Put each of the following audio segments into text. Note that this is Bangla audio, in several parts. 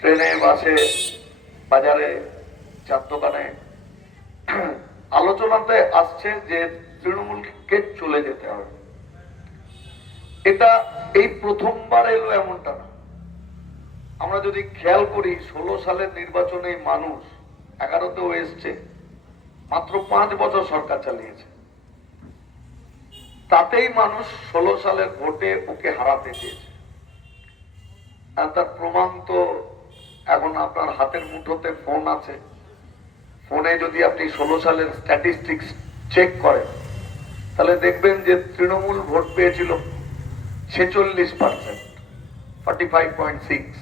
ট্রেনে, বাসে, বাজারে, চার দোকানে আলোচনাতে আসছে যে তৃণমূলকে চলে যেতে হবে। এটা এই প্রথমবার এলো এমনটা না। আমরা যদি খেয়াল করি 16 সালের নির্বাচনে মানুষ 11তেও এসছে, মাত্র 5 বছর সরকার চালিয়েছে, তাতেই মানুষ 16 সালের ভোটে ওকে হারাতে চেয়েছে। আর তার প্রমাণ তো এখন আপনার হাতের মুঠোতে ফোন আছে। ফোনে যদি আপনি 16 সালের স্ট্যাটিস্টিক্স চেক করেন তাহলে দেখবেন যে তৃণমূল ভোট পেয়েছিল 46%, 45.6,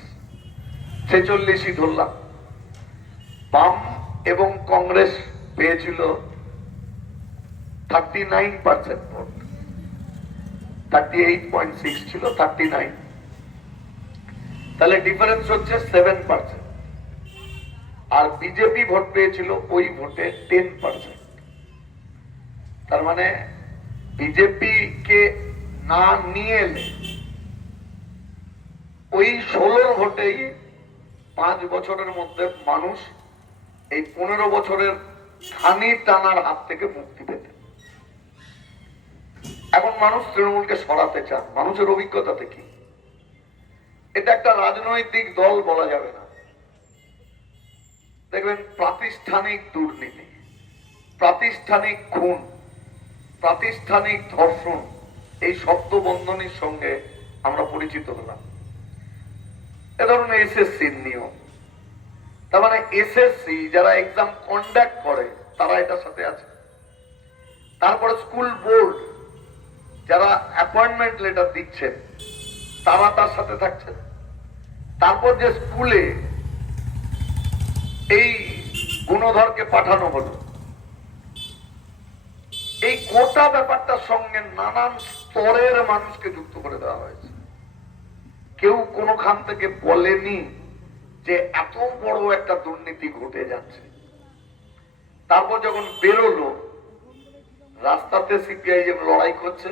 46ই ধরলাম। বাম এবং কংগ্রেস পেয়েছিল 39% ভোট, 38.6 ছিল 39, তাহলে ডিফারেন্স হচ্ছে 7%। আর বিজেপি ভোট পেয়েছিল ওই ভোটে 10%। তার মানে বিজেপি কে না নিয়ে এলে ওই 16 ভোটেই 5 বছরের মধ্যে মানুষ এই 15 বছরের খানি টানার হাত থেকে মুক্তি পেতে। এখন মানুষ তৃণমূলকে সরাতে চান। মানুষের অভিজ্ঞতাতে কি, এটা একটা রাজনৈতিক দল বলা যাবে না। দেখবেন প্রাতিষ্ঠানিক দুর্নীতি, প্রাতিষ্ঠানিক খুন, প্রাতিষ্ঠানিক ধর্ষণ, এই শব্দ বন্ধনীর সঙ্গে আমরা পরিচিত হলাম। এ ধরনের এসএসসির নিয়ম, তার মানে এসএসসি যারা এক্সাম কন্ডাক্ট করে তারা এটার সাথে আছে। তারপরে স্কুল বোর্ড যারা অ্যাপয়েন্টমেন্ট লেটার দিচ্ছেন তারা তার সাথে থাকছেন। তারপর যে স্কুলে এই গুণধরকে পাঠানো হলো, এই গোটা ব্যাপারটার সঙ্গে নানান স্তরের মানুষকে যুক্ত করে দেওয়া হয়েছে। কেউ কোনোখান থেকে বলেনি যে এত বড় একটা দুর্নীতি ঘটে যাচ্ছে। তারপর যখন বেরোলো, রাস্তাতে সিপিআইএম লড়াই করছে,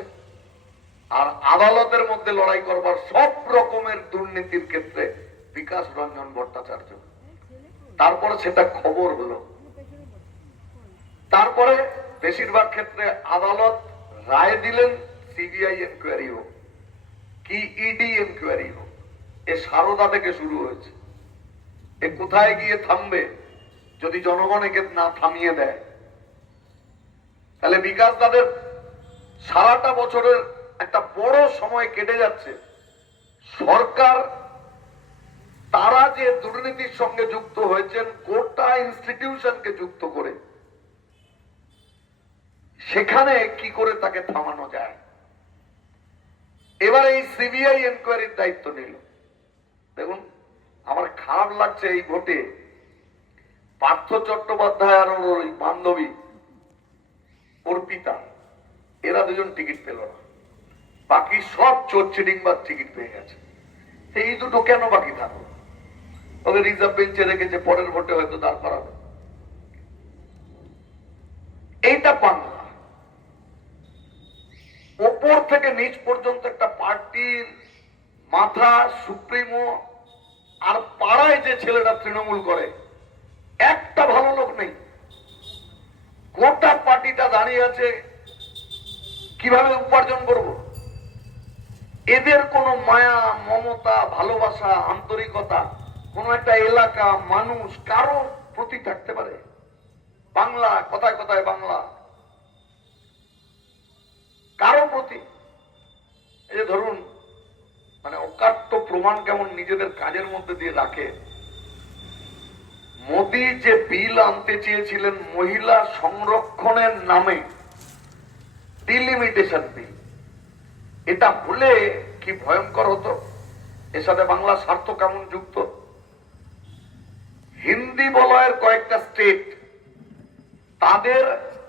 আর আদালতের মধ্যে লড়াই করবার সব রকমের দুর্নীতির ক্ষেত্রে বিকাশ রঞ্জন ভট্টাচার্য। তারপরে সেটা খবর হলো। তারপরে বেশিরভাগ ক্ষেত্রে আদালত রায় দিলেন সিবিআই এনকোয়ারি হোক কি ইডি এনকোয়ারি হোক। এ সারদা থেকে শুরু হয়েছে। এ কোথায় গিয়ে থামবে যদি জনগণ একে না থামিয়ে দেয়? তাহলে বিকাশ দাদের সারাটা বছরের একটা বড় সময় কেটে যাচ্ছে। সরকার তারা যে দুর্নীতির সঙ্গে যুক্ত হয়েছেন গোটা ইনস্টিটিউশনকে যুক্ত করে, সেখানে কি করে তাকে থামানো যায়। এবার এই সিবিআই এনকোয়ারির দায়িত্ব নিল। দেখুন, আমার খারাপ লাগছে এই ভোটে পার্থ চট্টোপাধ্যায় আর ওর বান্ধবী অর্পিতা, এরা দুজন টিকিট পেল না। বাকি সব চোর চিটিংবাজ টিকিট পেয়ে গেছে। এই দুটো কেন বাকি থাকলো? ওকে রিজার্ভ বেঞ্চে রেখেছে, পরের ভোটে হয়তো দাঁড় করাবে। এইটা বাংলা। ওপর থেকে নিচ পর্যন্ত একটা পার্টির মাথা, সুপ্রিমো, আর পাড়ায় যে ছেলেটা তৃণমূল করে, একটা ভালো লোক নেই। গোটা পার্টিটা দাঁড়িয়ে আছে কিভাবে উপার্জন করব। এদের কোনো মায়া, মমতা, ভালোবাসা, আন্তরিকতা কোন একটা এলাকা, মানুষ কারো প্রতি থাকতে পারে? বাংলা, কথায় কথায় বাংলা, কারো প্রতি? এই যে ধরুন, মানে অকাট্য প্রমাণ কেমন নিজেদের কাজের মধ্যে দিয়ে রাখে। মোদী যে বিল আনতে চেয়েছিলেন মহিলা সংরক্ষণের নামে, ডিলিমিটেশন বিল, এটা হলে কি ভয়ঙ্কর হতো। এর সাথে বাংলা স্বার্থ কেমন যুক্ত। হিন্দি বলয়ের কয়েকটা স্টেট, তাদের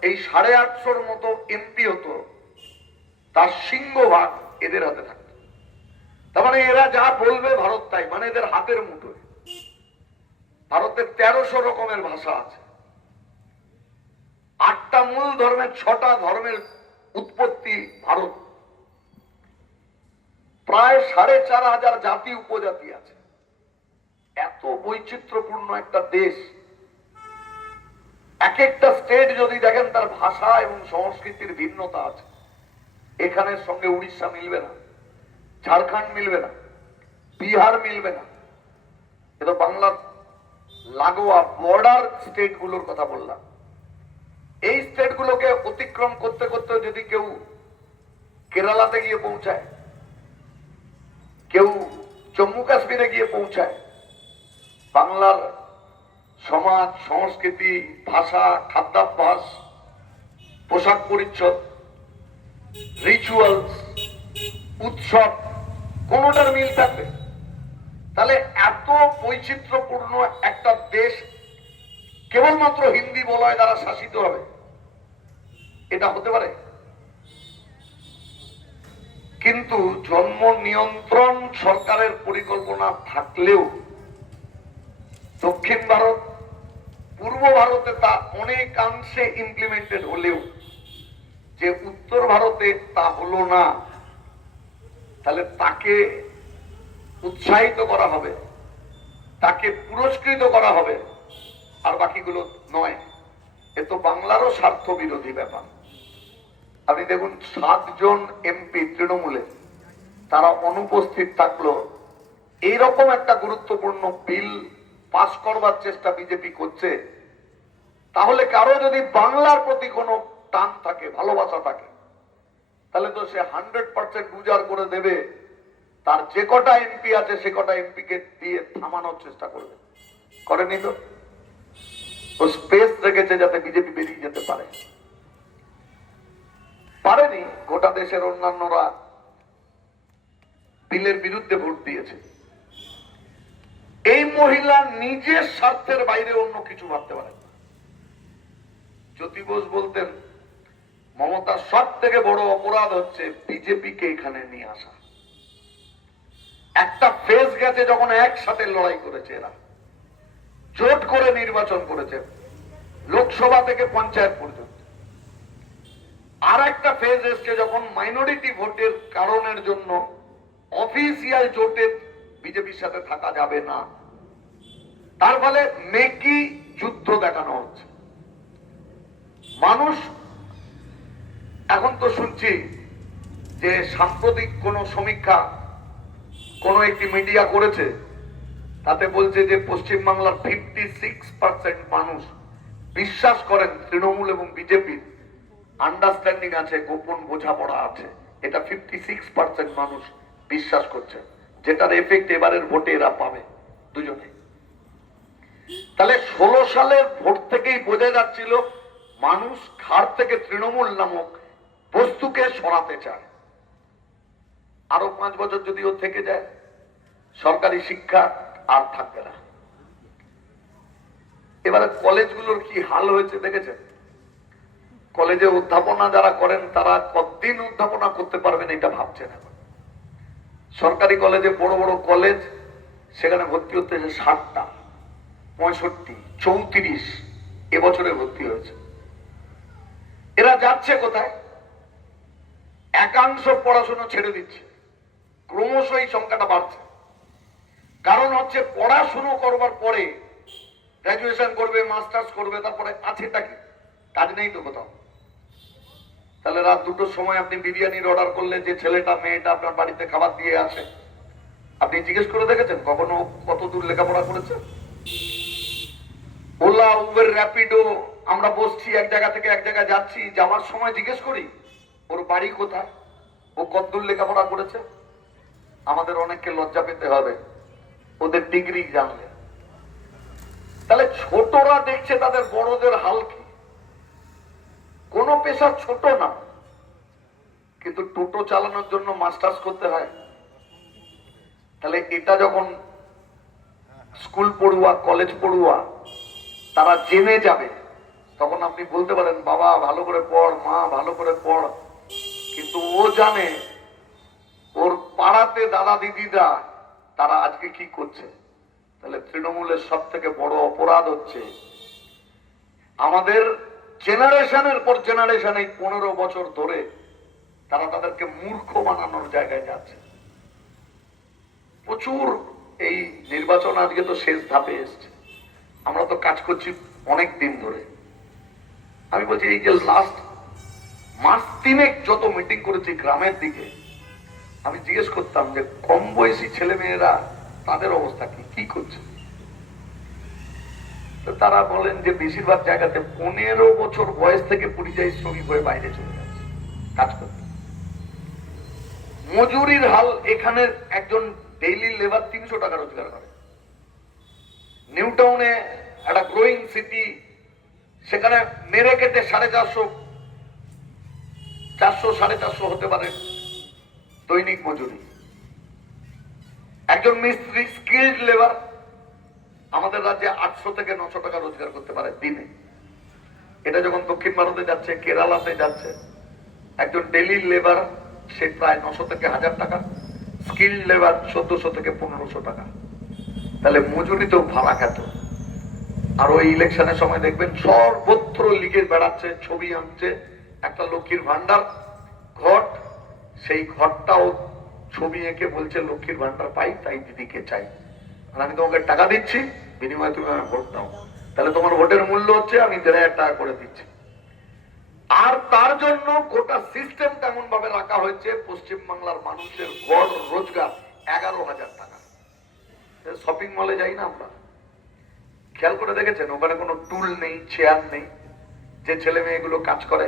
এই 850 মতো এমপি হতো, তার সিংহভাগ এদের হাতে থাকতো। তার মানে এরা যা বলবে ভারত তাই, মানে এদের হাতের মুঠোয়। ভারতের 1300 রকমের ভাষা আছে, 8টা মূল ধর্মের, 6টা ধর্মের উৎপত্তি ভারত, প্রায় 4500 জাতি উপজাতি আছে। এত বৈচিত্র্যপূর্ণ একটা দেশ, এক একটা স্টেট যদি দেখেন তার ভাষা এবং সংস্কৃতির ভিন্নতা আছে। এখানের সঙ্গে উড়িষ্যা মিলবে না, ঝাড়খণ্ড মিলবে না, বিহার মিলবে না। এটা বাংলার লাগোয়া বর্ডার স্টেট গুলোর কথা বললাম। এই স্টেট গুলোকে অতিক্রম করতে করতে যদি কেউ কেরালাতে গিয়ে পৌঁছায়, কেউ জম্মু কাশ্মীরে গিয়ে পৌঁছায়, বাংলার সমাজ, সংস্কৃতি, ভাষা, খাদ্যাভ্যাস, পোশাক পরিচ্ছদ, রিচুয়ালস, উৎসব কোনটার মিল থাকবে। তাহলে এত বৈচিত্র্যপূর্ণ একটা দেশ কেবলমাত্র হিন্দি বলয় দ্বারা শাসিত হবে, এটা হতে পারে? কিন্তু জন্ম নিয়ন্ত্রণ সরকারের পরিকল্পনা থাকলেও দক্ষিণ ভারত, পূর্ব ভারতে তা অনেকাংশে ইমপ্লিমেন্টেড হলেও যে উত্তর ভারতে তা হলো না, তাহলে তাকে উৎসাহিত করা হবে, তাকে পুরস্কৃত করা হবে, আর বাকিগুলো নয়। এ তো বাংলারও স্বার্থ বিরোধী ব্যাপার। আপনি দেখুন 7 জন এমপি তৃণমূলে তারা অনুপস্থিত থাকলো, এইরকম একটা গুরুত্বপূর্ণ বিল পাস করবার চেষ্টা বিজেপি করছে। তাহলে কারো যদি বাংলার প্রতি কোনো টান থাকে, ভালোবাসা থাকে, তাহলে তো সে 100% উজাড় করে দেবে, তার যে কটা এমপি আছে সে কটা এমপিকে দিয়ে থামানোর চেষ্টা করবে। করেনি তো? ও স্পেস রেখেছে যাতে বিজেপি বেরিয়ে যেতে পারে। পারেনি। গোটা দেশের অন্যান্যরা বিলের বিরুদ্ধে ভোট দিয়েছে। এই মহিলা নিজের স্বার্থের বাইরে অন্য কিছু ভাবতে পারেন। জ্যোতি বোস বলতেন মমতার সব থেকে বড় অপরাধ হচ্ছে বিজেপিকে এখানে নিয়ে আসা। একটা ফেজ গেছে যখন একসাথে লড়াই করেছে, এরা জোট করে নির্বাচন করেছে লোকসভা থেকে পঞ্চায়েত পর্যন্ত। আর একটা ফেজ এসছে যখন মাইনরিটি ভোটের কারণের জন্য অফিসিয়াল জোটে বিজেপির সাথে থাকা যাবে না। তার ফলে মেকি যুদ্ধ দেখানো হচ্ছে। মানুষ এখন তো শুনছি যে সাম্প্রতিক কোন সমীক্ষা কোন একটি মিডিয়া করেছে, তাতে বলছে যে পশ্চিমবাংলার 56% মানুষ বিশ্বাস করেন তৃণমূল এবং বিজেপির আন্ডারস্ট্যান্ডিং আছে, গোপন বোঝাপড়া আছে। এটা 56% মানুষ বিশ্বাস করছে, যেটার এফেক্ট এবারের ভোটে এরা পাবে দুজনে। তাহলে 16 সালের ভোট থেকেই বোঝা যাচ্ছিল মানুষ ঘাড় থেকে তৃণমূল নামক বস্তুকে সরাতে চায়। আরো 5 বছর যদি ও থেকে যায়, সরকারি শিক্ষা আর থাকবে না। এবারে কলেজগুলোর কি হাল হয়েছে দেখেছেন? কলেজে অধ্যাপনা যারা করেন তারা কতদিন অধ্যাপনা করতে পারবেন এটা ভাবছেন এখন। সরকারি কলেজে, বড় বড় কলেজ, সেখানে ভর্তি হতে 60টা, 65, 34 এবছরে ভর্তি হয়েছে। এরা যাচ্ছে কোথায়? একাংশ পড়াশোনা ছেড়ে দিচ্ছে, ক্রমশ এই সংখ্যাটা বাড়ছে। কারণ হচ্ছে পড়াশুনো করবার পরে গ্রাজুয়েশন করবে, মাস্টার্স করবে, তারপরে আছেটা কি? কাজ নেই তো কোথাও। তাহলে রাত 2টোর সময় আপনি বিরিয়ানির অর্ডার করলে যে ছেলেটা মেয়েটা আপনার বাড়িতে খাবার দিয়ে আসে, আপনি জিজ্ঞেস করে দেখেছেন কখনো কত দূর লেখাপড়া করেছে? ওলা, উবের, র্যাপিডো, আমরা বসছি এক জায়গা থেকে এক জায়গায় যাচ্ছি, যাওয়ার সময় জিজ্ঞেস করি ওর বাড়ি কোথায়, ও কতদূর লেখাপড়া করেছে? আমাদের অনেককে লজ্জা পেতে হবে ওদের ডিগ্রি জানলে। তাহলে ছোটরা দেখছে তাদের বড়দের হাল কি। কোন পেশা ছোট না, কিন্তু টোটো চালানোর জন্য মাস্টার্স করতে হয়। তাহলে এটা যখন স্কুল পড়ুয়া, কলেজ পড়ুয়া তারা জেনে যাবে, তখন আপনি বলতে পারেন বাবা ভালো করে পড়, মা ভালো করে পড়। কিন্তু ও জানে ওর পাড়াতে দাদা দিদিরা তারা আজকে কি করছে। তাহলে তৃণমূলের সব থেকে বড় অপরাধ হচ্ছে আমাদের জেনারেশনের পর জেনারেশন এই 15 বছর ধরে তারা তাদেরকে মূর্খ বানানোর জায়গায় যাচ্ছে। প্রচুর এই নির্বাচন নির্বাচন আজকে তো শেষ ধাপে এসছে, আমরা তো কাজ করছি অনেক দিন ধরে। আমি বলছি এই যে লাস্ট মাস তিনেক যত মিটিং করেছি গ্রামের দিকে, আমি জিজ্ঞেস করতাম যে কম বয়সী ছেলে মেয়েরা তাদের অবস্থা কি কি করছে। তো তারা বলেন যে বেশিরভাগ জায়গাতে 15 বছর বয়স থেকে পরিযায়ী শ্রমিক হয়ে বাইরে চলে যাচ্ছে কাজ করতে। মজুরির হাল, এখানে একজন ডেইলি লেবার 300 টাকা রোজগার করে। নিউ টাউনে একটা গ্রোয়িং সিটি, সেখানে মেরে কেটে 450, 400, 450 হতে পারে দৈনিক মজুরি। একজন মিস্ত্রি স্কিল্ড লেবার আমাদের রাজ্যে 800 থেকে 900 টাকা রোজগার করতে পারে দিনে। এটা যখন দক্ষিণ ভারতে যাচ্ছে, কেরালাতে যাচ্ছে, একজন ডেইলি লেবার সে প্রায় 900 থেকে 1000 টাকা, স্কিল্ড লেবার 1400 থেকে 1500 টাকা। তাহলে মজুরিতেও ভাড়া খেত। আর ওই ইলেকশনের সময় দেখবেন সর্বত্র লিগে বেড়াচ্ছে, ছবি আনছে একটা লক্ষ্মীর ভান্ডার ঘট, সেই ঘরটাও ছবি এঁকে বলছে লক্ষ্মীর ভান্ডার পাই তাই দিদিকে চাই, আর আমি তোমাকে টাকা দিচ্ছি বিনিময়ে তুমি আমাকে ভোট দাও, তাহলে তোমার ভোটের মূল্য হচ্ছে আমি 1500 টাকা করে দিচ্ছি। আর তার জন্য গোটা সিস্টেম তেমন ভাবে রাখা হয়েছে, পশ্চিম বাংলার মানুষের গড় রোজগার 11,000 টাকা। শপিং মলে যাই না আমরা, খেয়াল করে দেখেছেন ওখানে কোনো টুল নেই, চেয়ার নেই। যে ছেলে মেয়েগুলো কাজ করে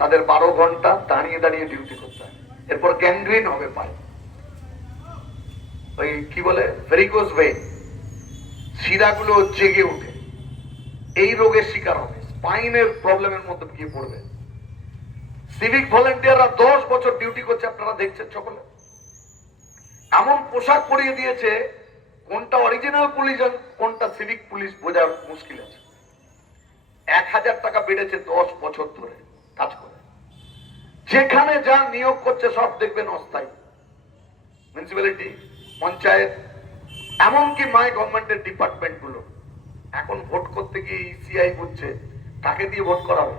তাদের 12 ঘন্টা দাঁড়িয়ে দাঁড়িয়ে ডিউটি করতে হয়, এরপর গ্যাংগ্রিন হবে পায়, ওই কি বলে ভেরিকোজ ভেইন, শিরাগুলো জেগে উঠে, এই রোগের শিকার হবে, স্পাইনের প্রবলেমের মধ্যে গিয়ে পড়বে। সিভিক ভলেন্টিয়াররা 10 বছর ডিউটি করছে, আপনারা দেখছেন সকলে। এমন পোশাক পরিয়ে দিয়েছে, কোনটা অরিজিনাল পুলিশ আর কোনটা সিভিক পুলিশ বোঝা মুশকিল আছে। 1000 টাকা বেড়েছে 10 বছর ধরে কাজ করে। যেখানে যা নিয়োগ করছে সব দেখবেন অস্থায়ী। মিউনিসিপ্যালিটি, পঞ্চায়েত, এমনকি মাই গভর্নমেন্টের ডিপার্টমেন্ট গুলো এখন ভোট করতে গিয়ে ইসিআই বলছে কাকে দিয়ে ভোট করাবে।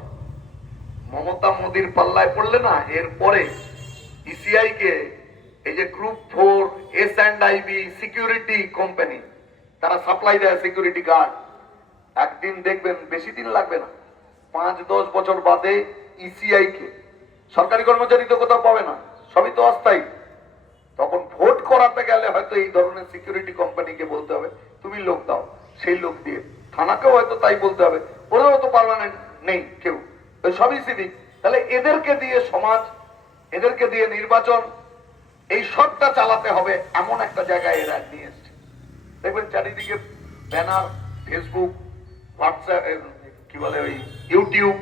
মমতা মোদির পাল্লায় পড়লে না, এরপরে ইসিআই কে এই যে গ্রুপ 4 S&IB সিকিউরিটি কোম্পানি, তারা সাপ্লাই দেয় সিকিউরিটি গার্ড। একদিন দেখবেন, বেশি দিন লাগবে না, 5-10 বছর বাদে ইসিআই কে সরকারি কর্মচারী তো কোথাও পাবে না, সবই তো অস্থায়ী। তখন ভোট করাতে গেলে হয়তো এই ধরনের সিকিউরিটি কোম্পানিকে বলতে হবে তুমি লোক দাও, সেই লোক দিয়ে। থানাকেও হয়তো তাই বলতে হবে, ওরাও তো পার্মানেন্ট নেই কেউ, সবই সিভিক। তাহলে এদেরকে দিয়ে সমাজ, এদেরকে দিয়ে নির্বাচন, এই সবটা চালাতে হবে, এমন একটা জায়গায় এরা নিয়ে এসছে। দেখবেন চারিদিকে ব্যানার, ফেসবুক, হোয়াটসঅ্যাপ, কি বলে ওই ইউটিউব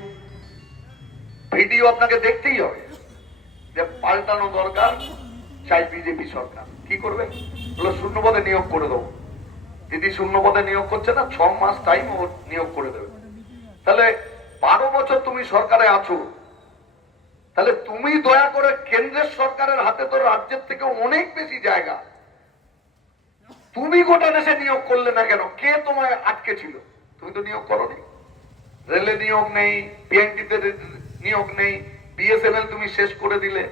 ভিডিও আপনাকে দেখতেই হবে যে পাল্টানো দরকার, চাই বিজেপি সরকার। কি করবে? বলো শূন্যপদে নিয়োগ করে দেবো। দিদি শূন্যপদে নিয়োগ করছে না, 6 মাস টাইম ও নিয়োগ করে দেবে। তাহলে 12 বছর তুমি সরকারে আছো, তাহলে তুমি দয়া করে কেন্দ্রের সরকারের হাতে তো রাজ্যের থেকে অনেক বেশি জায়গা, তুমি গোটা দেশে নিয়োগ করলে না কেন? কে তোমায় আটকে ছিল? তুমি তো নিয়োগ করোনি। রেলে নিয়োগ নেই, পিএনটিতে নিয়োগ নেই, বিএসএনএল তুমি শেষ করে দিলে,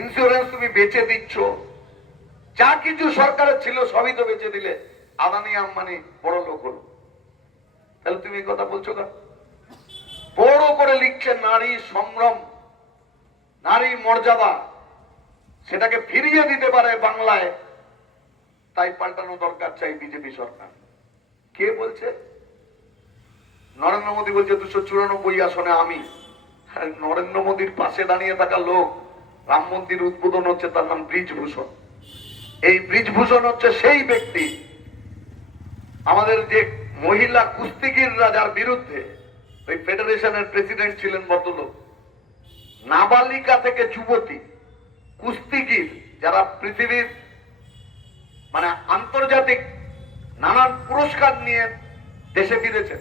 ইন্স্যুরেন্স তুমি বেচে দিচ্ছ, যা কিছু সরকারের ছিল সবই তো বেচে দিলে। আদানি আম্বানি বড় লোক হলো, তাহলে তুমি কথা বলছো না? বড় করে লিখছে নারী সংগ্রাম, নারী মর্যাদা, সেটাকে ফিরিয়ে দিতে পারে বাংলায়, তাই পাল্টানো দরকার, চাই বিজেপি সরকার। কে বলছে? নরেন্দ্র মোদী বলছে 294 আসনে আমি। নরেন্দ্র মোদীর পাশে দাঁড়িয়ে থাকা লোক, রাম মন্দির উদ্বোধন হচ্ছে, তার নাম ব্রিজভূষণ। এই ব্রিজভূষণ হচ্ছে সেই ব্যক্তি, আমাদের যে মহিলা কুস্তিগিররা যার বিরুদ্ধে ওই ফেডারেশনের প্রেসিডেন্ট ছিলেন ভদ্রলোক, নাবালিকা থেকে যুবতী কুস্তিগির যারা পৃথিবীর মানে আন্তর্জাতিক নানান পুরস্কার নিয়ে দেশে ফিরেছেন,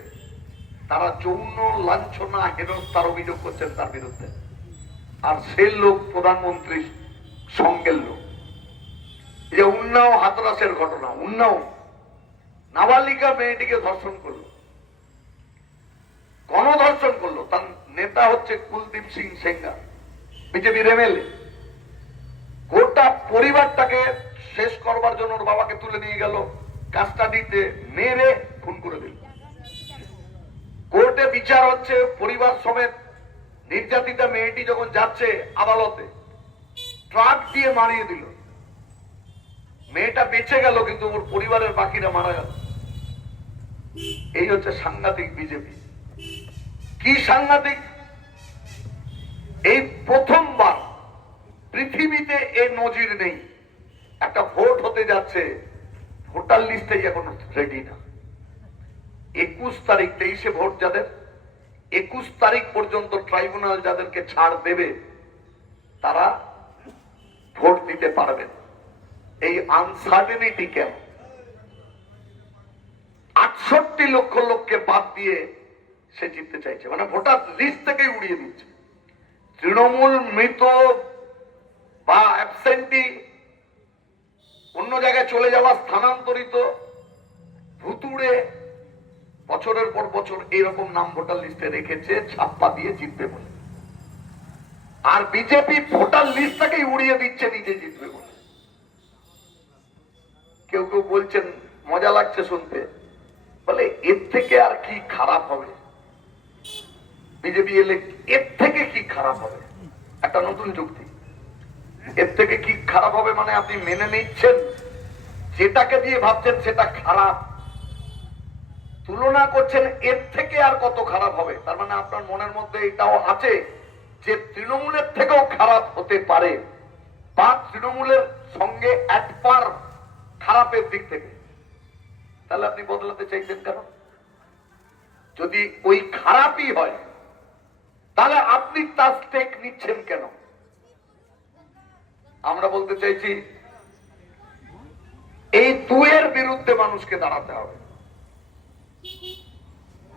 তারা যৌন লাঞ্ছনা, হেনস্থার অভিযোগ করছেন তার বিরুদ্ধে। আর সেই লোক প্রধানমন্ত্রী সঙ্গের লোক। এই যে উন্নাও হাতরাসের ঘটনা, উন্নাও নাবালিকা মেয়েটিকে ধর্ষণ করলো, গণধর্ষণ করলো। তার নেতা হচ্ছে কুলদীপ সিং সেঙ্গার, বিজেপির এমএলএ। গোটা পরিবারটাকে শেষ করবার জন্য ওর বাবাকে তুলে নিয়ে গেল কাস্টাডিতে, মেরে খুন করে দিল। কোর্টে বিচার হচ্ছে, পরিবার সমেত নির্যাতিতা মেয়েটি যখন যাচ্ছে আদালতে, ট্রাক দিয়ে মারিয়ে দিল। মেয়েটা বেঁচে গেল, কিন্তু ওর পরিবারের বাকিরা মারা গেল। এই হচ্ছে সাংঘাতিক বিজেপি। কি সাংঘাতিক! এই প্রথমবার পৃথিবীতে এর নজির নেই। একটা ভোট হতে যাচ্ছে, ভোটার লিস্টে এখন রেডি না। 21 তারিখ, 23-এ ভোট যাদের, 21 তারিখ পর্যন্ত ট্রাইব্যুনাল যাদেরকে ছাড় দেবে তারা ভোট দিতে পারবেন। এই আনসার্টেনিটি কেন? 68 লক্ষ লোককে বাদ দিয়ে সে জিততে চাইছে, মানে ভোটার লিস্ট থেকেই উড়িয়ে দিচ্ছে। তৃণমূল মৃত বা অ্যাবসেন্টি, অন্য জায়গায় চলে যাওয়া, স্থানান্তরিত, ভুতুড়ে বছরের পর বছর এইরকম নাম ভোটার লিস্টে রেখেছে ছাপ্পা দিয়ে জিতবে বলে। আর বিজেপি ভোটার লিস্টটাকেই উড়িয়ে দিচ্ছে নিজে জিতবে বলে। কেউ কেউ বলছেন, মজা লাগছে শুনতে, বলে এর থেকে আর কি খারাপ হবে? বিজেপি এলে এর থেকে কি খারাপ হবে? একটা নতুন যুক্তি। এর থেকে কি খারাপ হবে মানে আপনি মেনে নিচ্ছেন যেটাকে দিয়ে ভাবছেন সেটা খারাপ, তুলনা করছেন এর থেকে আর কত খারাপ হবে। তার মানে আপনার মনের মধ্যে এটাও আছে যে তৃণমূলের থেকেও খারাপ হতে পারে, বা তৃণমূলের সঙ্গে একবার খারাপের দিক থেকে। তাহলে আপনি বদলাতে চাইছেন কেন? যদি ওই খারাপই হয় তাহলে আপনি তার স্টেক নিচ্ছেন কেন? আমরা বলতে চাইছি এই দুয়ের বিরুদ্ধে মানুষকে দাঁড়াতে হবে।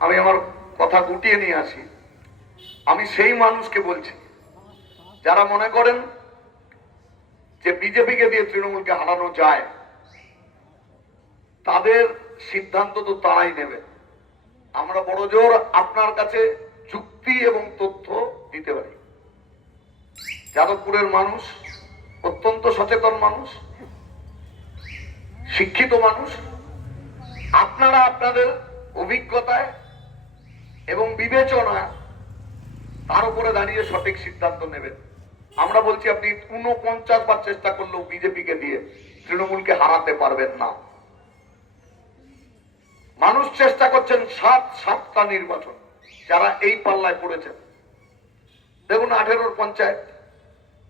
আমি আমার কথা গুটিয়ে নিয়ে আসি। আমি সেই মানুষকে বলছি যারা মনে করেন যে বিজেপিকে দিয়ে তৃণমূলকে হারানো যায়, তাদের সিদ্ধান্ত তো তারাই নেবে। আমরা বড় জোর আপনার কাছে যুক্তি এবং তথ্য দিতে পারি। যাদবপুরের মানুষ অত্যন্ত সচেতন মানুষ, শিক্ষিত মানুষ। আপনারা আপনাদের অভিজ্ঞতায় এবং বিবেচনা তার উপরে দাঁড়িয়ে সঠিক সিদ্ধান্ত নেবেন। আমরা বলছি আপনি 49 বার চেষ্টা করলেও বিজেপিকে দিয়ে তৃণমূলকে হারাতে পারবেন না। মানুষ চেষ্টা করছেন 7টা নির্বাচন, যারা এই পাল্লায় পড়েছেন। দেখুন, 18-র পঞ্চায়েত,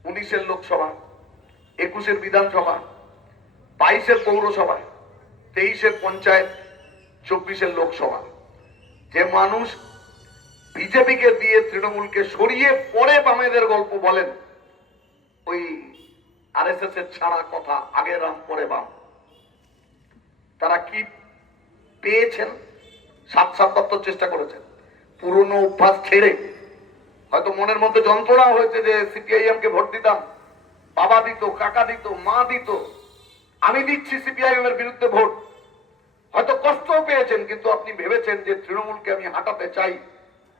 19-এর লোকসভা, 21-এর বিধানসভা, 22-এর পৌরসভা, 23-এর পঞ্চায়েত, 24-এর লোকসভা। যে মানুষ বিজেপিকে দিয়ে তৃণমূলকে সরিয়ে পরে বামেদের গল্প বলেন, ওই আরএসএস এর ছাড়া কথা, আগে রাম পরে বাম, তারা কি পেয়েছেন? 7 চেষ্টা করেছেন, পুরনো অভ্যাস ছেড়ে। হয়তো মনের মধ্যে যন্ত্রণা হয়েছে যে সিপিআইএম কে ভোট দিতাম, বাবা দিত, কাকা দিত, মা দিত, আমি দিচ্ছি সিপিআইএম এর বিরুদ্ধে ভোট। হয়তো কষ্টও পেয়েছেন, কিন্তু আপনি ভেবেছেন যে তৃণমূলকে আমি হাঁটাতে চাই।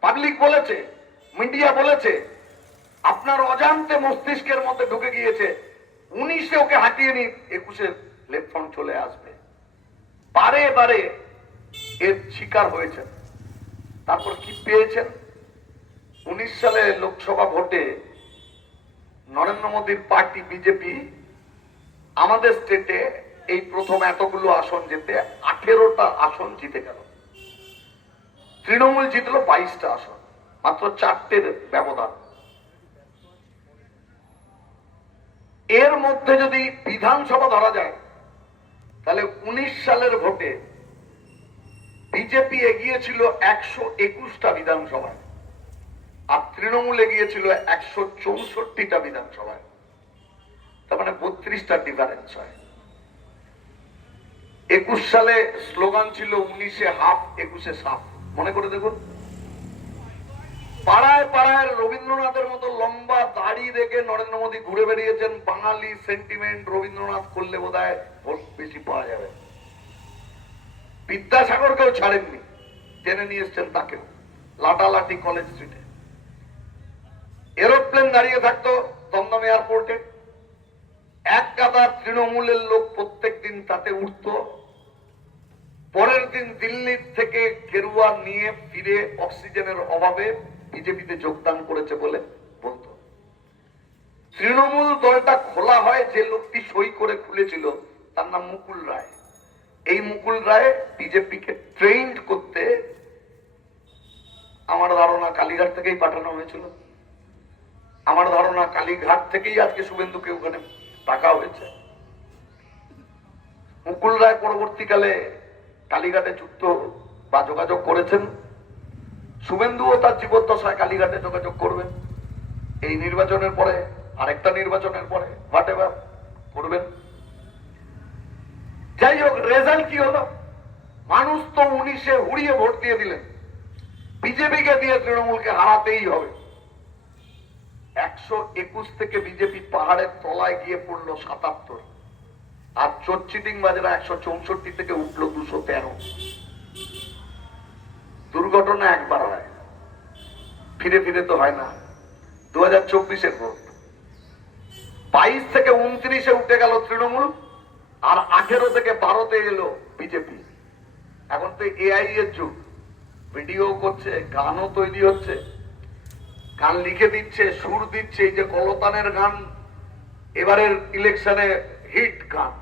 পাবলিক বলেছে, মিডিয়া বলেছে, আপনার অজান্তে মস্তিষ্কের মধ্যে ঢুকে গিয়েছে 19-এ ওকে হাঁটিয়ে নি, 21-এর লেফট ফ্রন্ট চলে আসবে। বারে বারে এর শিকার হয়েছেন। তারপর কি পেয়েছেন? 19 সালে লোকসভা ভোটে নরেন্দ্র মোদীর পার্টি বিজেপি আমাদের স্টেটে এই প্রথম এতগুলো আসন জিতে 18টা আসন জিতে গেল। তৃণমূল জিতলো 22টা আসন, মাত্র 4টের ব্যবধান। এর মধ্যে যদি বিধানসভা ধরা যায়, তাহলে 19 সালের ভোটে বিজেপি এগিয়েছিল 121টা বিধানসভায়, আর তৃণমূল এগিয়েছিল 164টা বিধানসভায়। তার মানে 32টা ডিফারেন্স হয়। 21 সালে স্লোগান ছিল 19-এ হাফ, 21-এ সাফ। মনে করে দেখুন, পাড়ায় পাড়ায় রবীন্দ্রনাথের মতো লম্বা দাড়ি রেখে নরেন্দ্র মোদী ঘুরে বেরিয়েছেন। বাঙালি সেন্টিমেন্ট, রবীন্দ্রনাথ করলে বোধহয় ভোট বেশি পাওয়া যাবে। বিদ্যাসাগরকেও ছাড়েননি, টেনে নিয়ে এসছেন তাকেও, লাটালাটি কলেজ স্ট্রিটে। এরোপ্লেন দাঁড়িয়ে থাকতো দমদম এয়ারপোর্টে, এক গাদা তৃণমূলের লোক প্রত্যেক দিন তাতে উঠত, পরের দিন দিল্লির থেকে গেরুয়া নিয়ে ফিরে অক্সিজেনের অভাবে বিজেপিতে যোগদান করেছে বলে বলতো। তৃণমূল দলটা খোলা হয় যে লোকটি সই করে খুলেছিল, তার নাম মুকুল রায়। এই মুকুল রায় বিজেপিকে ট্রেন্ড করতে আমার ধারণা কালীঘাট থেকেই পাঠানো হয়েছিল। আমার ধারণা কালীঘাট থেকেই আজকে শুভেন্দুকে ওখানে রাখা হয়েছে। মুকুল রায় পরবর্তীকালে কালীঘাটে যুক্ত বা যোগাযোগ করেছেন। শুভেন্দুও তার জীবদ্দশায় কালীঘাটে যোগাযোগ করবেন। এই নির্বাচনের পরে, আরেকটা নির্বাচনের পরে, হোয়াট এভার করবেন। যাই হোক, রেজাল্ট কি হলো? মানুষ তো 19-এ উড়িয়ে ভোট দিয়ে দিলেন। বিজেপিকে দিয়ে তৃণমূলকে হারাতেই হবে। 121 থেকে বিজেপি পাহাড়ের তলায় গিয়ে পড়লো 77, আর চোরচিটিং বাজরা 164 থেকে উঠলো 213। দুর্ঘটনা একবার হয়, ফিরে ফিরে তো হয় না। 2024-এর ভোট 22 থেকে 29-এ উঠে গেল তৃণমূল, আর 18 থেকে 12-তে এলো বিজেপি। এখন তো এআই এর যুগ, ভিডিও করছে, গানও তৈরি হচ্ছে, গান লিখে দিচ্ছে, সুর দিচ্ছে। এই যে কলতানের গান এবারের ইলেকশনে হিট গান,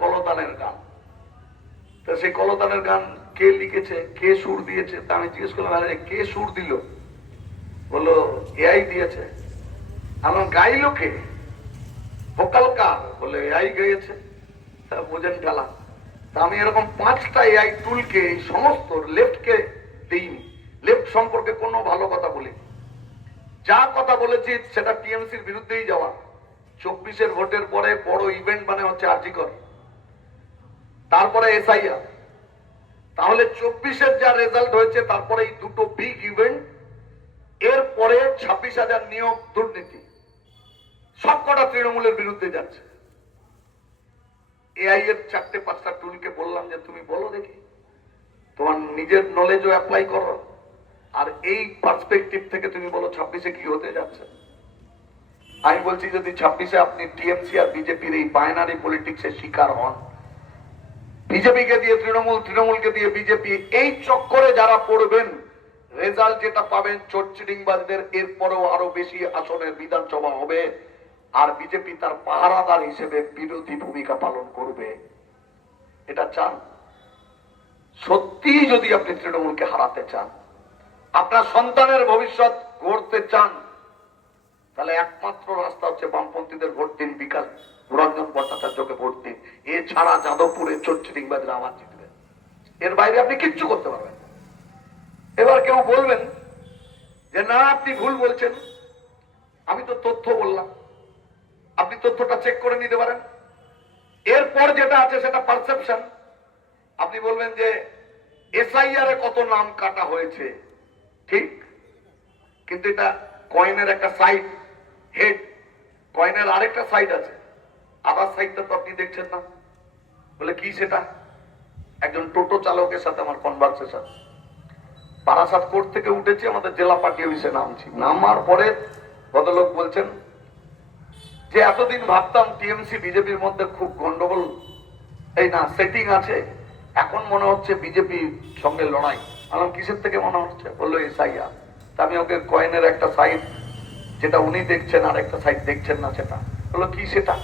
কলতানের গান। তো সেই কলতানের গান কে লিখেছে, কে সুর দিয়েছে? তা আমি জিজ্ঞেস করলাম, আরে কে সুর দিল? বললো এআই দিয়েছে। আমার গাইলো কে? ভোকাল কার? বলে এআই গেয়েছে। তা বোঝেন খেলা। তা আমি এরকম 5টা এআই টুলকে এই সমস্ত লেফটকে দিইনি। লেফট সম্পর্কে কোনো ভালো কথা বলি, যা কথা বলেছি সেটা টিএমসির বিরুদ্ধেই যাওয়া। 24-এর ভোটের পরে বড় ইভেন্ট মানে হচ্ছে আরজিকর, তারপরে এসআইআর, তাহলে 24-এর যা রেজাল্ট হয়েছে, তারপরে এই দুটো বিগ ইভেন্ট, এরপরে 26,000 নিয়োগ দুর্নীতি, সবকটা তৃণমূলের বিরুদ্ধে যাচ্ছে। এআই এর 4-5টা টুলকে বললাম যে তুমি বলো দেখি, তোমার নিজের নলেজও অ্যাপ্লাই করো, আর এই পার্সপেক্টিভ থেকে তুমি বলো 26-এ কি হতে যাচ্ছে। আমি বলছি যদি 26-এ আপনি টিএমসি আর বিজেপির এই বাইনারি পলিটিক্সের শিকার হন, বিজেপিকে দিয়ে তৃণমূল, তৃণমূলকে দিয়ে বিজেপি, এই চক্করে যারা পড়বেন, রেজাল্ট যেটা পাবেন চোরচিটিংবাজদের এরপরেও আরো বেশি আসনের বিধানসভা হবে, আর বিজেপি তার পাহারাদার হিসেবে বিরোধী ভূমিকা পালন করবে। এটা চান? সত্যি যদি আপনি তৃণমূলকে হারাতে চান, আপনার সন্তানের ভবিষ্যৎ গড়তে চান, তাহলে একমাত্র রাস্তা হচ্ছে বামপন্থীদের ভোট দিন, বিকাশ রঞ্জন ভট্টাচার্যকে ভোট দিন। এছাড়া যাদবপুরে চোরচিটিংবাজরা আবার জিতবে, এর বাইরে আপনি কিচ্ছু করতে পারবেন। এবার কেউ বলবেন যে না আপনি ভুল বলছেন, আমি তো তথ্য বললাম, আপনি তথ্যটা চেক করে নিতে পারেন। এরপর যেটা আছে সেটা পারসেপশন। আপনি বলবেন যে এসআইআর এ কত নাম কাটা হয়েছে, ঠিক, কিন্তু এটা কয়েনের একটা সাইড, হেড, কয়েনের আরেকটা সাইড আছে, আবার সাইডটা তো আপনি দেখছেন না। বলে কি সেটা? একজন টোটো চালকের সাথে আমার কনভারসেশন, বারাসাত কোর্ট থেকে উঠেছি, আমাদের জেলা পার্টি অফিসে নামছি, নামার পরে ভদ্রলোক বলছেন যে এতদিন ভাবতাম টিএমসি বিজেপির মধ্যে খুব গন্ডগোল, এই না সেটিং আছে, এখন মনে হচ্ছে বিজেপির সঙ্গে লড়াই। আমার কিসের থেকে মনে হচ্ছে? বললো এসআইআর। আমি ওকে কয়েনের একটা সাইড যেটা উনি দেখছেন আর একটা সাইড দেখছেন না, সেটা বললো কি সেটা?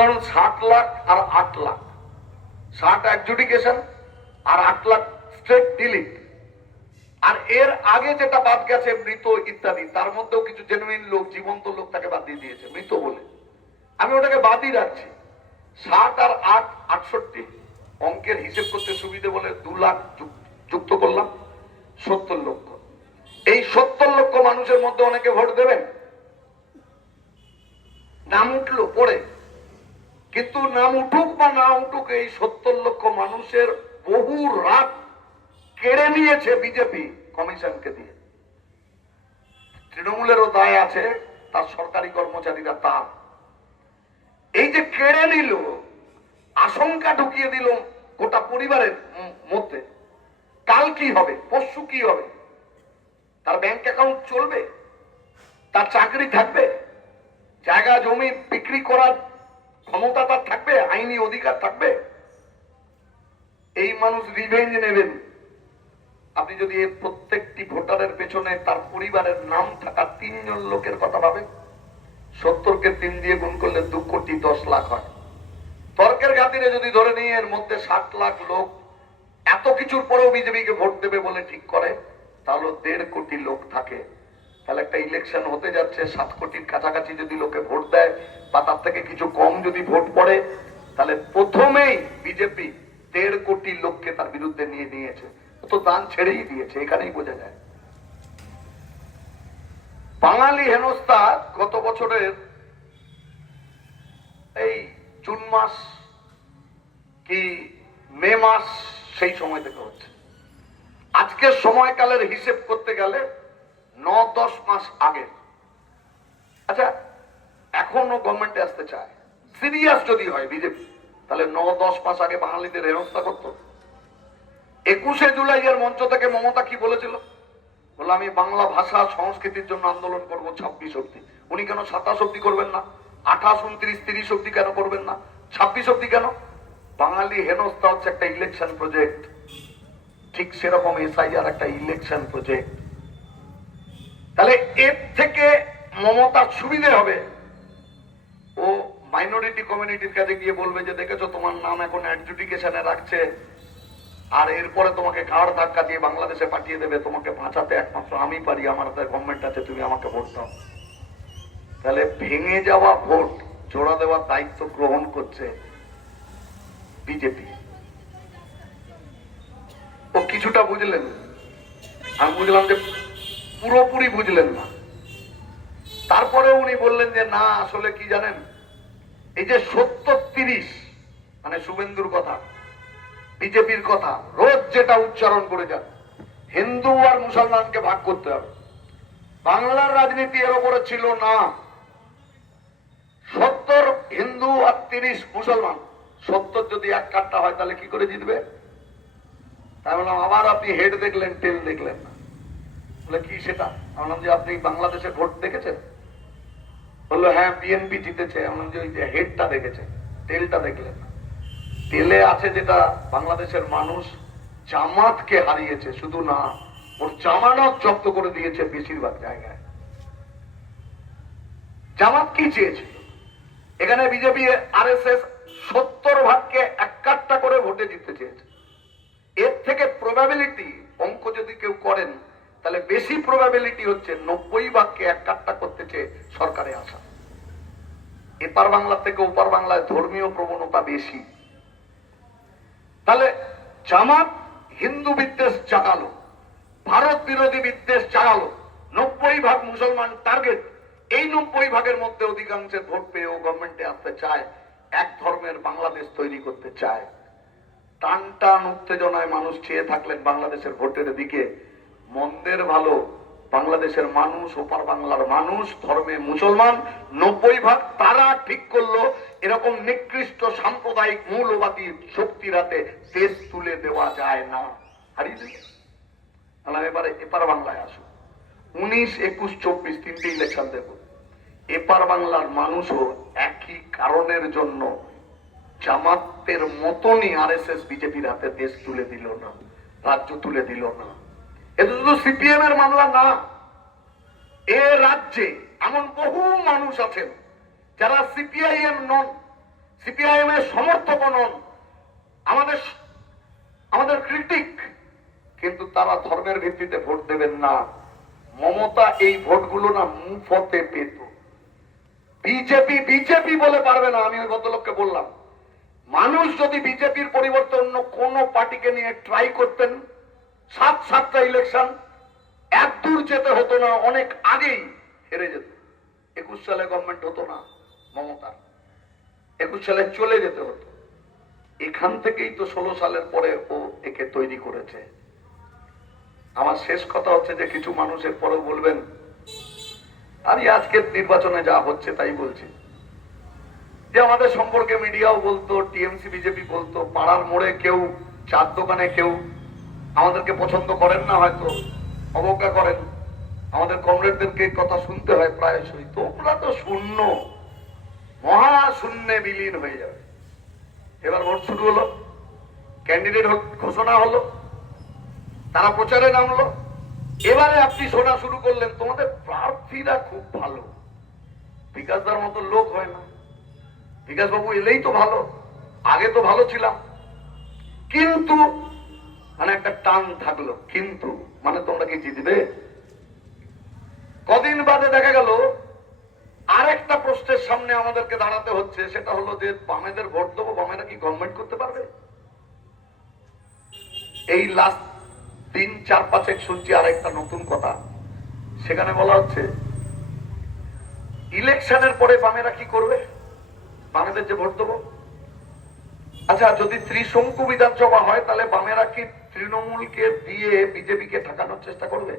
ধরুন 60 লাখ আর 8 লাখ, 60 অ্যাডজুডিকেশন আর 8 লাখ স্ট্রেট ডিলিট, আর এর আগে যেটা বাদ গেছে মৃত ইত্যাদি, তার মধ্যেও কিছু জেনুইন লোক, জীবন্ত লোক তাকে বাদ দিয়ে দিয়েছে মৃত বলে। আমি ওটাকে বাদই রাখছি। 60 আর 8 68, অঙ্কের হিসেব করতে সুবিধে বলে 2 লাখ যুক্ত করলাম, 70 লক্ষ। এই 70 লক্ষ মানুষের মধ্যে অনেকে ভোট দেবেন, নাম উঠলো পড়ে, কিন্তু নাম উঠুক বা না উঠুক, এই 70 লক্ষ মানুষের বহু রাত কেড়ে নিয়েছে বিজেপি কমিশনকে দিয়ে। তৃণমূলেরও দায় আছে, তার সরকারি কর্মচারীরা তার। এই যে কেড়ে নিল, আশঙ্কা ঢুকিয়ে দিল গোটা পরিবারের মধ্যে, কাল কি হবে, পরশু কি হবে, তার ব্যাংক অ্যাকাউন্ট চলবে, তার চাকরি থাকবে, জায়গা জমি বিক্রি করার ক্ষমতা তার থাকবে, আইনি অধিকার থাকবে? এই মানুষ রিভেঞ্জ নেবেন। আপনি যদি এর প্রত্যেকটি ভোটারের পেছনে তার পরিবারের নাম থাকা 3 জন লোকের কথা ভাবেন, 70-কে 3 দিয়ে গুণ করলে 2,10,00,000 হয়। তর্কের খাতিরে যদি ধরে নিয়ে এর মধ্যে 60 লাখ লোক এত কিছুর পরেও বিজেপিকে ভোট দেবে বলে ঠিক করে, তাহলে 1.5 কোটি লোক থাকে। তাহলে একটা ইলেকশন হতে যাচ্ছে, 7 কোটির কাছাকাছি যদি লোকে ভোট দেয় বা তার থেকে কিছু কম যদি ভোট পড়ে, তাহলে প্রথমেই বিজেপি 1.5 কোটি লোককে তার বিরুদ্ধে নিয়ে নিয়েছে। তো দান ছেড়েই দিয়েছে, এখানেই বোঝা যায়। বাঙালি হেনস্থা গত বছরের এই জুন মাস কি মে মাস সেই সময় থেকে হচ্ছে। আজকের সময়কালের হিসেব করতে গেলে 9-10 মাস আগে। আচ্ছা, এখনো গভর্নমেন্টে আসতে চায়, সিরিয়াস যদি হয় বিজেপি, তাহলে 9-10 মাস আগে বাঙালিদের হেনস্থা করতো। 21শে জুলাই এর মঞ্চ থেকে মমতা কি বলেছিল? বলে আমি বাংলা ভাষা সংস্কৃতির জন্য আন্দোলন করবো 26 অব্দি। উনি কেন 27 অব্দি করবেন না? 28, 29, 30 অব্দি কেন করবেন না? 26 অব্দি কেন? বাঙালি হেনস্থা হচ্ছে একটা ইলেকশন প্রজেক্ট, ঠিক সেরকম এসআইআর একটা ইলেকশন প্রজেক্ট। তাহলে এর থেকে মমতার সুবিধে হবে, ও মাইনরিটি কমিউনিটির কাছে গিয়ে বলবে যে দেখেছো তোমার নাম এখন অ্যাডজুডিকেশনে রাখছে, আর এরপরে তোমাকে ঘাড় ধাক্কা দিয়ে বাংলাদেশে পাঠিয়ে দেবে, তোমাকে বাঁচাতে একমাত্র আমি পারি, আমার হাতে গভর্নমেন্ট আছে, তুমি আমাকে ভোট দাও। তাহলে ভেঙে যাওয়া ভোট জোড়া দেওয়ার দায়িত্ব গ্রহণ করছে বিজেপি। ও কিছুটা বুঝলেন, আমি বুঝলাম যে পুরোপুরি বুঝলেন না। তারপরে উনি বললেন যে না, আসলে কি জানেন, এই যে 70-30 মানে শুভেন্দুর কথা, বিজেপির কথা রোজ যেটা উচ্চারণ করে যান, হিন্দু আর মুসলমানকে ভাগ করতে হবে। বাংলার রাজনীতি এর উপরে ছিল না। 70 হিন্দু আর 30 মুসলমান, 70 যদি এক কাট্টা হয় তাহলে কি করে জিতবে? তাই বললাম আবার আপনি হেড দেখলেন, টেল দেখলেন না। বলে কি সেটা? বললাম যে আপনি বাংলাদেশে ভোট দেখেছেন? বললো হ্যাঁ, বিএনপি জিতেছে। বললাম যে ওই যে হেডটা দেখেছেন, টেলটা দেখলেন না। তেলে আছে যেটা বাংলাদেশের মানুষ জামাতকে হারিয়েছে, শুধু না ওর জামানত জব্দ করে দিয়েছে বেশিরভাগ জায়গায়। জামাত কি চেয়েছিল? এখানে বিজেপি আরএসএস 70 ভাগকে 1 করে ভোটে জিততে চেয়েছে। এর থেকে প্রবাবিলিটি অঙ্ক যদি কেউ করেন, তাহলে বেশি প্রবাবিলিটি হচ্ছে 90 ভাগকে 1 করতে চেয়ে সরকারে আসা। এপার বাংলা থেকে ওপার বাংলায় ধর্মীয় প্রবণতা বেশি। তাহলে জামাত হিন্দু বিদ্বেষ জাগালো, ভারত বিরোধী বিদ্বেষ জাগালো, 90 ভাগ মুসলমান টার্গেট। এই 90 ভাগের মধ্যে অধিকাংশের ভোট পেয়ে ও গভর্নমেন্টে আসতে চায়, এক ধর্মের বাংলাদেশ তৈরি করতে চায়। টান টান উত্তেজনায় মানুষ চেয়ে থাকলেন বাংলাদেশের ভোটের দিকে। মন্দের ভালো, বাংলাদেশের মানুষ, ওপার বাংলার মানুষ ধর্মে মুসলমান 90 ভাগ, তারা ঠিক করলো এরকম নিকৃষ্ট সাম্প্রদায়িক মৌলবাদী শক্তির হাতে দেশ তুলে দেওয়া যায় না, হারিয়ে দিল। এবারে এপার বাংলায় আসুন, 19, 21, 24 তিনটে ইলেকশন দেব। এপার বাংলার মানুষও একই কারণের জন্য জামাতের মতনই আরএসএস বিজেপির হাতে দেশ তুলে দিল না, রাজ্য তুলে দিল না। এটা শুধু সিপিএম এর মামলা না, এ রাজ্যে এমন বহু মানুষ আছেন যারা সিপিআইএম নন, সিপিআইএম এর সমর্থক নন, আমাদের ক্রিটিক, কিন্তু তারা ধর্মের ভিত্তিতে ভোট দেবেন না। মমতা এই ভোটগুলো না মুফতে পেত। বিজেপি বিজেপি বলে পারবে না। আমি ওই ভদ্রলোককে বললাম, মানুষ যদি বিজেপির পরিবর্তে অন্য কোন পার্টিকে নিয়ে ট্রাই করতেন, 7-7টা ইলেকশন এক দূর যেতে হতো না, অনেক আগেই হেরে যেত। 21 সালে গভর্নমেন্ট হতো না মমতার, 21 সালে চলে যেতে হতো। এখান থেকেই তো 16 সালের পরে ও একে তৈরি করেছে। আমার শেষ কথা হচ্ছে যে কিছু মানুষের পরেও বলবেন, আমি আজকের নির্বাচনে যা হচ্ছে তাই বলছি, যে আমাদের সম্পর্কে মিডিয়াও বলতো, টিএমসি বিজেপি বলতো, পাড়ার মোড়ে কেউ, চার দোকানে কেউ আমাদেরকে পছন্দ করেন না, হয়তো অবজ্ঞা করেন, আমাদের কমরেডদেরকে কথা শুনতে হয় প্রায়শই। তোমরা তো শূন্য, মহাশূন্যে বিলীন হয়ে যাবে। এবার ভোট শুরু হলো, ক্যান্ডিডেট ঘোষণা হলো, তারা প্রচারে নামলো। এবারে আপনি শোনা শুরু করলেন তোমাদের প্রার্থীরা খুব ভালো, বিকাশদার মতো লোক হয় না, বিকাশ বাবু এলেই তো ভালো, আগে তো ভালো ছিলাম, কিন্তু মানে একটা টান থাকলো, কিন্তু মানে তোমরা কি জিতবে? কদিন বাদে দেখা গেল আরেকটা প্রশ্নের সামনে আমাদেরকে দাঁড়াতে হচ্ছে, সেটা হলো যে বামেদের ভোট দেবো, বামেরা কি গভর্নমেন্ট করতে পারবে? এই লাস্ট 3-4-5 শুনছি আরেকটা নতুন কথা, সেখানে বলা হচ্ছে ইলেকশনের পরে বামেরা কি করবে, বামেদের যে ভোট দেবো। আচ্ছা, যদি ত্রিশঙ্কু বিধানসভা হয় তাহলে বামেরা কি তৃণমূলকে দিয়ে বিজেপিকে ঠেকানোর চেষ্টা করবে?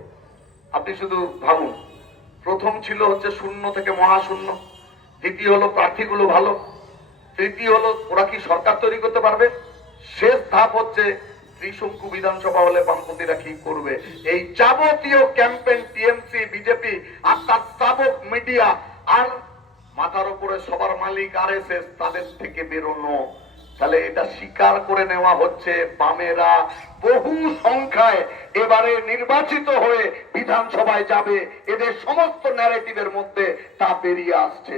আপনি শুধু ভাবুন, প্রথম ছিল হচ্ছে শূন্য থেকে মহাশূন্য, দ্বিতীয় হলো প্রার্থীগুলো ভালো, তৃতীয় হলো ওরা কি সরকার তৈরি করতে পারবে, শেষ ধাপ হচ্ছে ত্রিশঙ্কু বিধানসভা হলে বামপন্থীরা কি করবে। এই যাবতীয় ক্যাম্পেইন টিএমসি, বিজেপি আর তার স্থাবক মিডিয়া আর মাথার উপরে সবার মালিক আরএসএস, তাদের থেকে বেরোনো। তাহলে এটা স্বীকার করে নেওয়া হচ্ছে বামেরা বহু সংখ্যায় এবারে নির্বাচিত হয়ে বিধানসভায় যাবে, এদের সমস্ত ন্যারেটিভের মধ্যে তা বেরিয়ে আসছে।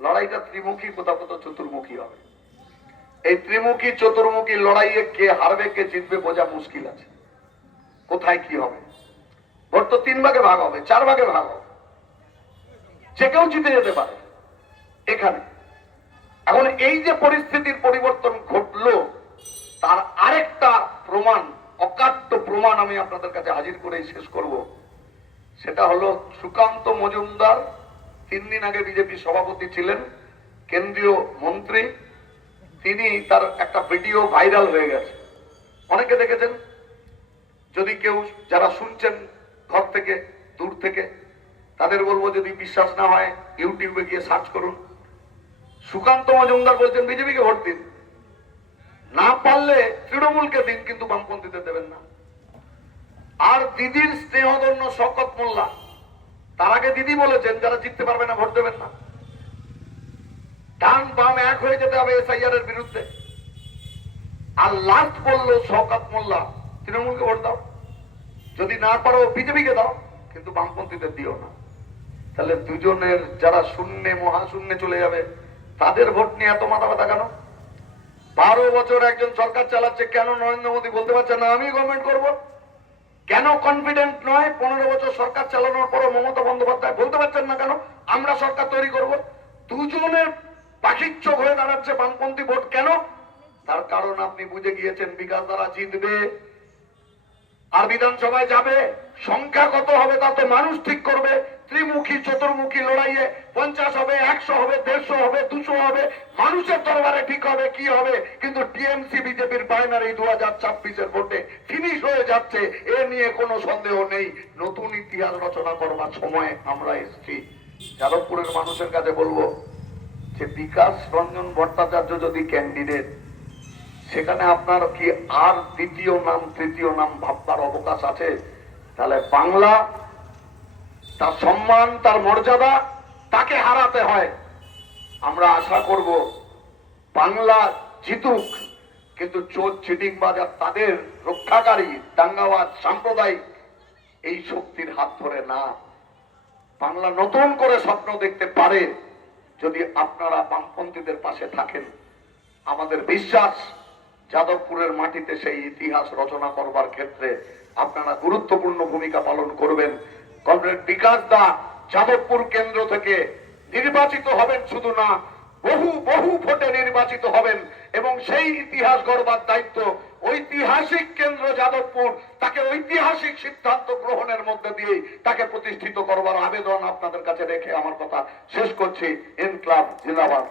লড়াইটা ত্রিমুখী, কোথাও কোথাও চতুর্মুখী হবে। এই ত্রিমুখী চতুর্মুখী লড়াইয়ে কে হারবে কে জিতবে বোঝা মুশকিল আছে। কোথায় কি হবে? ভোট তো 3 ভাগে ভাগ হবে, 4 ভাগে ভাগ হবে, যে কেউ জিতে যেতে পারে এখানে। এখন এই যে পরিস্থিতির পরিবর্তন ঘটলো, তার আরেকটা প্রমাণ, অকাট্য প্রমাণ আমি আপনাদের কাছে হাজির করেই শেষ করব। সেটা হলো সুকান্ত মজুমদার 3 দিন আগে বিজেপি সভাপতি ছিলেন, কেন্দ্রীয় মন্ত্রী, তিনি, তার একটা ভিডিও ভাইরাল হয়ে গেছে, অনেকে দেখেছেন। যদি কেউ যারা শুনছেন ঘর থেকে দূর থেকে, তাদের বলবো যদি বিশ্বাস না হয় ইউটিউবে গিয়ে সার্চ করুন। সুকান্ত মজুমদার বলছেন বিজেপিকে ভোট দিন, না পারলে তৃণমূলকে দিন, কিন্তু বামপন্থীদের দেবেন না। আর দিদির স্নেহধন্য শওকত মোল্লা, তার আগে দিদি বলেছেন যারা জিততে পারবে না ভোট দেবেন না, ডান বাম এক হয়ে যেতে হবে এসআইআর এর বিরুদ্ধে। আর লাস্ট বললো শওকত মোল্লা তৃণমূলকে ভোট দাও, যদি না পারো বিজেপিকে দাও, কিন্তু বামপন্থীদের দিও না। তাহলে দুজনের যারা শূন্যে মহাশূন্যে চলে যাবে, তাদের ভোট নিয়ে এত মাথা ব্যথা কেন? 12 বছর একজন সরকার চালাচ্ছে, কেন নরেন্দ্র মোদী বলতে পারছে না আমি গভর্নমেন্ট করব? কেন কনফিডেন্ট নয় 15 বছর সরকার চালানোর পরও মমতা বন্দ্যোপাধ্যায় বলতে পারছেন না কেন আমরা সরকার তৈরি করব? দুজনের পাখির চোখ হয়ে দাঁড়াচ্ছে বামপন্থী ভোট কেন? তার কারণ আপনি বুঝে গিয়েছেন বিকাশ দ্বারা জিতবে আর বিধানসভায় যাবে। সংখ্যা কত হবে তা তো মানুষ ঠিক করবে। ত্রিমুখী চতুর্মুখী লড়াইয়ে 50 হবে, 100 হবে, 150 হবে, 200 হবে, মানুষের দরবারে ঠিক হবে কি হবে। কিন্তু টিএমসি বিজেপির বাইনারি 2026-এর ভোটে ফিনিশ হয়ে যাচ্ছে, এ নিয়ে কোনো সন্দেহ নেই। নতুন ইতিহাস রচনা করবার সময় আমরা এসেছি। যাদবপুরের মানুষের কাছে বলবো যে বিকাশ রঞ্জন ভট্টাচার্য যদি ক্যান্ডিডেট, সেখানে আপনার কি আর দ্বিতীয় নাম তৃতীয় নাম ভাববার অবকাশ আছে? তাহলে বাংলা, তার সম্মান, তার মর্যাদা, তাকে হারাতে হয়। আমরা আশা করব বাংলা জিতুক, কিন্তু চোর চিটিংবাজ আর তাদের রক্ষাকারী দাঙ্গাবাজ সাম্প্রদায়িক এই শক্তির হাত ধরে না। বাংলা নতুন করে স্বপ্ন দেখতে পারে যদি আপনারা বামপন্থীদের পাশে থাকেন। আমাদের বিশ্বাস যাদবপুরের মাটিতে সেই ইতিহাস রচনা করবার ক্ষেত্রে আপনারা গুরুত্বপূর্ণ ভূমিকা পালন করবেন। কমরেড বিকাশ দা যাদবপুর কেন্দ্র থেকে নির্বাচিত হবেন, শুধু না বহু বহু ভোটে নির্বাচিত হবেন, এবং সেই ইতিহাস গড়বার দায়িত্ব ঐতিহাসিক কেন্দ্র যাদবপুর, তাকে ঐতিহাসিক সিদ্ধান্ত গ্রহণের মধ্যে দিয়ে তাকে প্রতিষ্ঠিত করবার আবেদন আপনাদের কাছে রেখে আমার কথা শেষ করছি। ইনকলাব জিন্দাবাদ।